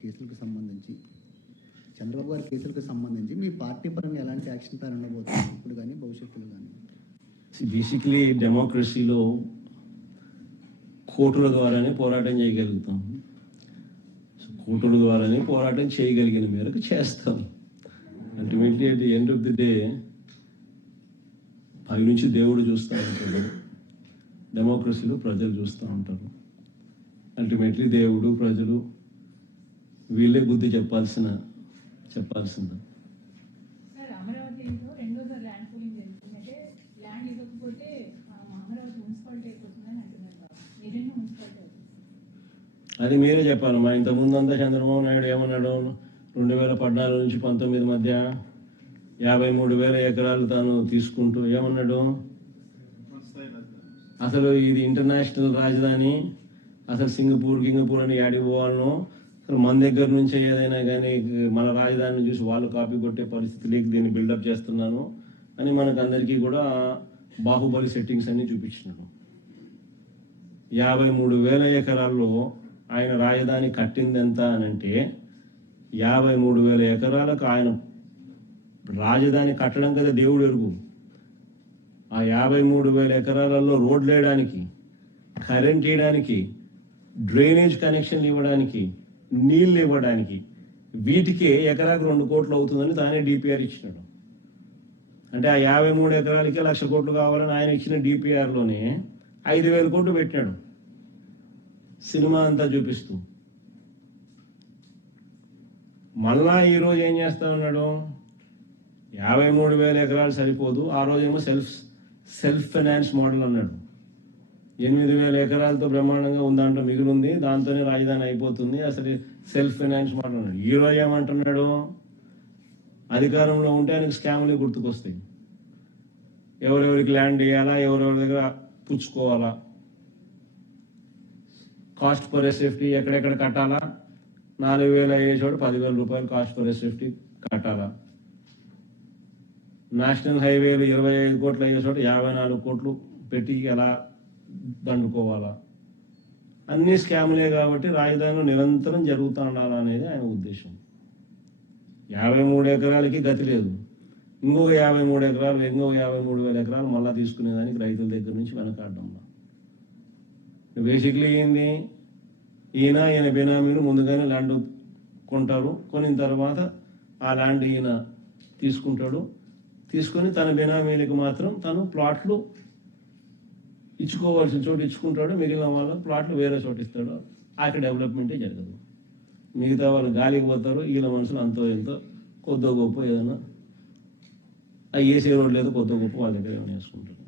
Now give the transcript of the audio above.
కేసులకు సంబంధించి చంద్రబాబు గారి కేసులకు సంబంధించి మీ పార్టీ పరంగా ఎలాంటి యాక్షన్ ప్లాన్ ఉండబోతుంది? ఇప్పుడు కానీ భవిష్యత్తులో కానీ బేసిక్లీ డెమోక్రసీలో కోర్టుల ద్వారానే పోరాటం చేయగలుగుతాం. కోర్టుల ద్వారానే పోరాటం చేయగలిగిన మేరకు చేస్తాం. Ultimately at the end of the day పై నుంచి దేవుడు చూస్తూ ఉంటాడు. డెమోక్రసీలో ప్రజలు చూస్తూ ఉంటారు. అల్టిమేట్లీ దేవుడు ప్రజలు వీళ్ళే బుద్ధి చెప్పాల్సిన చెప్పాల్సింది. అది మీరే చెప్పాలి. మా ఇంతకుముందు అంతా చంద్రబాబు నాయుడు ఏమన్నాడు? రెండు వేల పద్నాలుగు నుంచి పంతొమ్మిది మధ్య యాభై మూడు వేల ఎకరాలు తాను తీసుకుంటూ ఏమన్నాడు? అసలు ఇది ఇంటర్నేషనల్ రాజధాని. అసలు సింగపూర్ గింగపూర్ అని యాడికి పోవాలను? మన దగ్గర నుంచి ఏదైనా కానీ మన రాజధానిని చూసి వాళ్ళు కాపీ కొట్టే పరిస్థితి లేక దీన్ని బిల్డప్ చేస్తున్నాను అని మనకు అందరికీ కూడా బాహుబలి సెట్టింగ్స్ అన్ని చూపించినాడు యాభై మూడు వేల ఎకరాల్లో ఆయన రాజధాని కట్టింది ఎంత అని అంటే యాభై మూడు వేల ఎకరాలకు ఆయన రాజధాని కట్టడం కదా దేవుడు ఎరుగు. ఆ యాభై మూడు వేల ఎకరాలలో రోడ్లు వేయడానికి కరెంట్ వేయడానికి డ్రైనేజ్ కనెక్షన్లు ఇవ్వడానికి నీళ్ళు ఇవ్వడానికి. వీటికే ఎకరాకు రెండు కోట్లు అవుతుందని తానే డిపిఆర్ ఇచ్చినాడు. అంటే ఆ యాభై మూడు ఎకరాలకే లక్ష కోట్లు కావాలని ఆయన ఇచ్చిన డిపిఆర్లోనే ఐదు వేల కోట్లు పెట్టాడు. సినిమా అంతా చూపిస్తూ. మళ్ళా ఈరోజు ఏం చేస్తా ఉన్నాడు? యాభై మూడు వేల ఎకరాలు సరిపోదు. ఆ రోజేమో సెల్ఫ్ సెల్ఫ్ ఫైనాన్స్ మోడల్ అన్నాడు. ఎనిమిది వేల ఎకరాలతో బ్రహ్మాండంగా ఉందంట మిగులుంది. దాంతోనే రాజధాని అయిపోతుంది. అసలు సెల్ఫ్ ఫైనాన్స్ మాట్లాడు. ఈరోజు ఏమంటున్నాడు? అధికారంలో ఉంటే ఆయనకు స్కాములే గుర్తుకొస్తాయి. ఎవరెవరికి ల్యాండ్ ఇవ్వాలా ఎవరెవరి దగ్గర పుచ్చుకోవాలా? కాస్ట్ ఫర్ సేఫ్టీ ఎక్కడెక్కడ కట్టాలా? నాలుగు వేల అయ్యే చోట పదివేల రూపాయలు కాస్ట్ ఫర్ సేఫ్టీ కట్టాలా? నేషనల్ హైవేలు ఇరవై ఐదు కోట్లు అయ్యే చోట యాభై నాలుగు కోట్లు పెట్టి ఎలా దండుకోవాలా? అన్ని స్కాములే కాబట్టి రాజధానిలో నిరంతరం జరుగుతూ ఉండాలా అనేది ఆయన ఉద్దేశం. యాభై మూడు ఎకరాలకి గతి లేదు. ఇంకొక యాభై మూడు ఎకరాలు ఇంకొక యాభై మూడు వేల ఎకరాలు మళ్ళీ తీసుకునేదానికి రైతుల దగ్గర నుంచి వెనకాడడం బేసిక్లీ ఏంది? ఈయన ఈయన బెనామీలు ముందుగానే ల్యాండ్ కొంటారు కొనిన తర్వాత ఆ ల్యాండ్ ఈయన తీసుకుంటాడు. తీసుకొని తన బెనామీలకు మాత్రం తను ప్లాట్లు ఇచ్చుకోవాల్సిన చోటు ఇచ్చుకుంటాడు మిగిలిన వాళ్ళ ప్లాట్లు వేరే చోటు ఇస్తాడు. అక్కడ డెవలప్మెంటే జరగదు. మిగతా వాళ్ళు గాలికి పోతారు వీళ్ళ మనుషులు అంతో ఎంతో కొద్దో గొప్ప ఏదైనా ఆ ఏసీ రోడ్ లేదు కొద్దో గొప్ప వాళ్ళ దగ్గర ఏమైనా వేసుకుంటారు.